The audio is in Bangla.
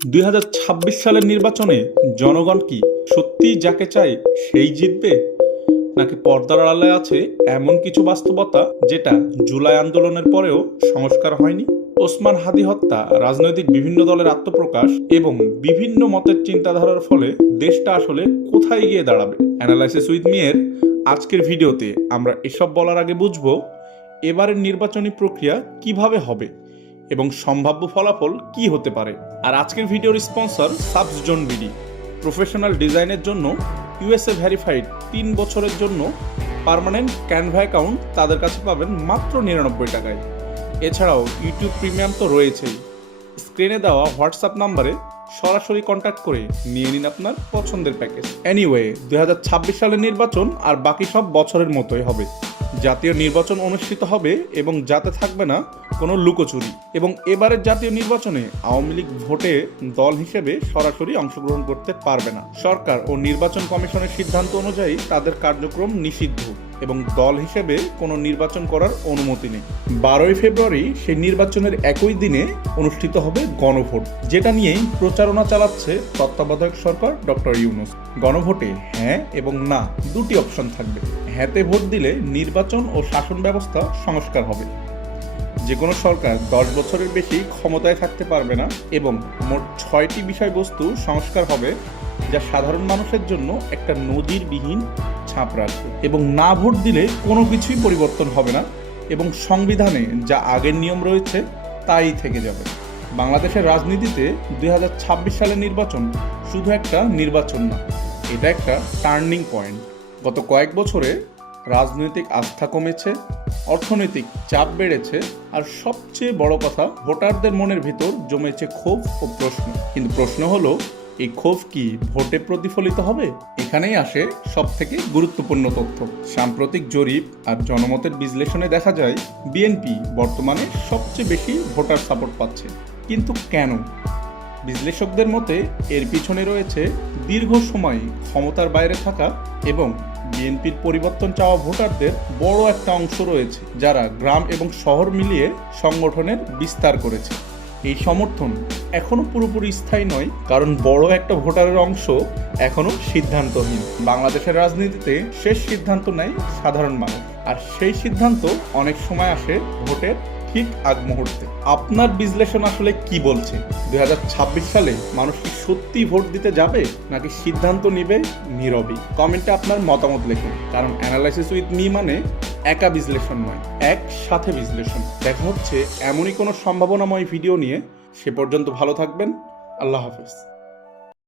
2026 সালের নির্বাচনে জনগণ কি সত্যিই যাকে চায় সেই জিতবে, নাকি পর্দার আড়ালে আছে এমন কিছু বাস্তবতা যেটা জুলাই আন্দোলনের পরেও সংস্কার হয়নি? ওসমান হাদি হত্যা, রাজনৈতিক বিভিন্ন দলের আত্মপ্রকাশ এবং বিভিন্ন মতের চিন্তাধারার ফলে দেশটা আসলে কোথায় গিয়ে দাঁড়াবে? অ্যানালাইসিস উইথ মি এর আজকের ভিডিওতে আমরা এসব বলার আগে বুঝবো এবারের নির্বাচনী প্রক্রিয়া কিভাবে হবে এবং সম্ভাব্য ফলাফল কি হতে পারে। আর আজকের ভিডিওর স্পন্সর সাবজোন বিডি, প্রফেশনাল ডিজাইনের জন্য ইউএসএ ভেরিফাইড 3 বছরের জন্য পার্মানেন্ট ক্যানভা অ্যাকাউন্ট তাদের কাছে পাবেন মাত্র 99 টাকায়। এছাড়াও ইউটিউব প্রিমিয়াম তো রয়েছেই। স্ক্রিনে দেওয়া হোয়াটসঅ্যাপ নাম্বারে সরাসরি কন্ট্যাক্ট করে নিয়ে নিন আপনার পছন্দের প্যাকেজ। এনিওয়ে, 2026 সালের নির্বাচন আর বাকি সব বছরের মতোই হবে। জাতীয় নির্বাচন অনুষ্ঠিত হবে এবং যাতে থাকবে না কোনো লুকোচুরি। এবং এবারের জাতীয় নির্বাচনে আওয়ামী লীগ ভোটে দল হিসেবে সরাসরি অংশগ্রহণ করতে পারবে না। সরকার ও নির্বাচন কমিশনের সিদ্ধান্ত অনুযায়ী তাদের কার্যক্রম নিষিদ্ধ এবং দল হিসেবে কোনো নির্বাচন করার অনুমতি নেই। 12ই ফেব্রুয়ারি সেই নির্বাচনের একই দিনে অনুষ্ঠিত হবে গণভোট, যেটা নিয়েই প্রচারণা চালাচ্ছে তত্ত্বাবধায়ক সরকার ডক্টর ইউনূস। গণভোটে হ্যাঁ এবং না দুটি অপশন থাকবে। হ্যাঁতে ভোট দিলে নির্বাচন ও শাসন ব্যবস্থা সংস্কার হবে। যে কোনো সরকার 10 বছরের বেশি ক্ষমতায় থাকতে পারবে না এবং মোট 6টি বিষয়বস্তু সংস্কার হবে, যা সাধারণ মানুষের জন্য একটা নজিরবিহীন ছাপ রাখবে। এবং না ভোট দিলে কোনো কিছুই পরিবর্তন হবে না এবং সংবিধানে যা আগের নিয়ম রয়েছে তাই থেকে যাবে। বাংলাদেশের রাজনীতিতে 2026 সালের নির্বাচন শুধু একটা নির্বাচন না, এটা একটা টার্নিং পয়েন্ট। গত কয়েক বছরে রাজনৈতিক আস্থা কমেছে, অর্থনৈতিক চাপ বেড়েছে, আর সবচেয়ে বড় কথা, ভোটারদের মনের ভিতর জমেছে ক্ষোভ ও প্রশ্ন। কিন্তু প্রশ্ন হলো, এই ক্ষোভ কি ভোটে প্রতিফলিত হবে? এখানেই আসে সব থেকে গুরুত্বপূর্ণ তথ্য। সাম্প্রতিক জরিপ আর জনমতের বিশ্লেষণে দেখা যায় বিএনপি বর্তমানে সবচেয়ে বেশি ভোটার সাপোর্ট পাচ্ছে। কিন্তু কেন? বিশ্লেষকদের মতে এর পিছনে রয়েছে দীর্ঘ সময় ক্ষমতার বাইরে থাকা এবং বিএনপির পরিবর্তন চাওয়া ভোটারদের বড় একটা অংশ রয়েছে, যারা গ্রাম এবং শহর মিলিয়ে সংগঠনের বিস্তার করেছে। এই সমর্থন এখনো পুরোপুরি স্থায়ী নয়, কারণ বড় একটা ভোটারের অংশ এখনো সিদ্ধান্তহীন। বাংলাদেশের রাজনীতিতে শেষ সিদ্ধান্ত নেয় সাধারণ মানুষ, আর সেই সিদ্ধান্ত অনেক সময় আসে ভোটের ঠিক আগ মুহূর্তে। আপনার বিশ্লেষণ আসলে কি বলছে? 2026 সালে মানুষ কি সত্যি ভোট দিতে যাবে, নাকি সিদ্ধান্ত নিবে নীরবে? কমেন্টে আপনার মতামত লিখুন, কারণ অ্যানালাইসিস উইথ মি মানে একা বিশ্লেষণ নয়, একসাথে বিশ্লেষণ। দেখা হচ্ছে এমনই কোনো সম্ভাবনাময় ভিডিও নিয়ে। সে পর্যন্ত ভালো থাকবেন। আল্লাহ হাফেজ।